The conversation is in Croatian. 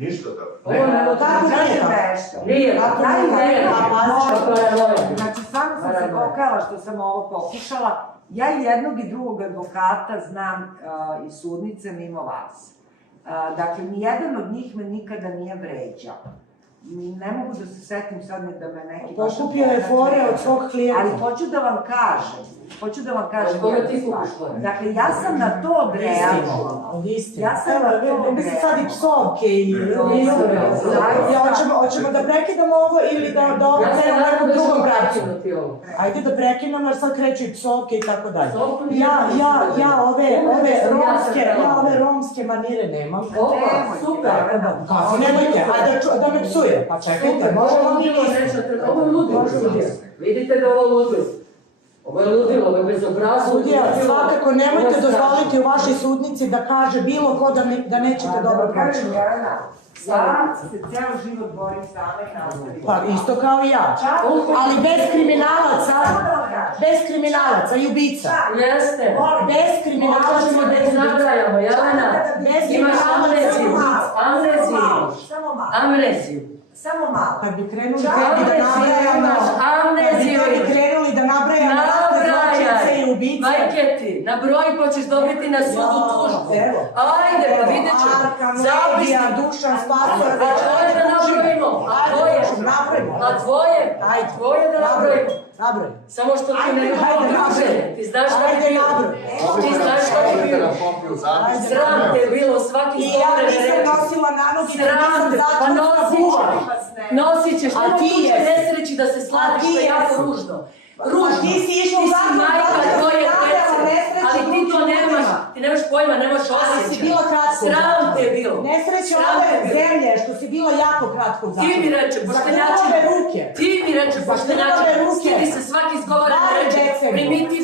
ništa tako. Ovo nego tako nije nešto. Nije tako nije. Znači, stvarno sam se pokajala što sam ovo pokušala. Ja i jednog i drugog advokata znam i sudnice mimo vas. Dakle, nijedan od njih me nikada nije vređao. Ne mogu da se setim sad da me neki... Pokupio je fore od svog klijenta. Ali hoću da vam kažem jednu stvar. Dakle, ja sam na to odreagovala. Ja sam na to odreagovala. Mi se sad i psovke i... Hoćemo da prekidamo ovo ili da ovo krenu u nekom drugom pravcu? Ajde da prekinemo jer sad kreću i psovke i tako dalje. Ja ove romske manire nemam. Super. Kako nemojte, a da me psuje. Pa čekajte, možemo mi misliti. Ovo je ludilo. Vidite da ovo ludilo. Ovo je ludilo, ovo je bezobrazno. Sudija, svakako nemojte dozvoliti u vašoj sudnici da kaže bilo ko da nećete dobro proći. Ja se cijelo život borim sama i nastavim. Pa isto kao i ja. Ali bez kriminalaca i ubica. Jeste. Bez kriminalaca. Možemo da ih nabrajamo, Jelena. Imaš amneziju. Amneziju. Samo malo. Kad bi krenuli da nabrajamo zločince i ubice. Majke ti, na broj pa ćeš dobiti na sudu tužbu. Ajde, pa vidjet ću. Medija, Dušan, Spasor. Ajde da nabrojimo. A tvoje? A tvoje? Tvoje da nabrojimo. Nabroj. Samo što ti ne mogu druže. Ti znaš šta bi bilo? Ti znaš šta bi bilo? Sram te je bilo svaki I ja nisam nosila na nogi da nisam zatvorila buva. Nosit ćeš, a ti je nesreći da se slaviš, što je jako ružno. Ružno. Ti si išla u zatvor, ali ti to nemaš, ti nemaš pojma, nemaš osjećaj. Sram te je bilo. Nesreća ove zemlje, što si bila jako kratko u zatvoru. Ti mi reče, poštenjačina. Ti mi reče, poštenjačina. Stidi se svaki izgovoren reče, primiti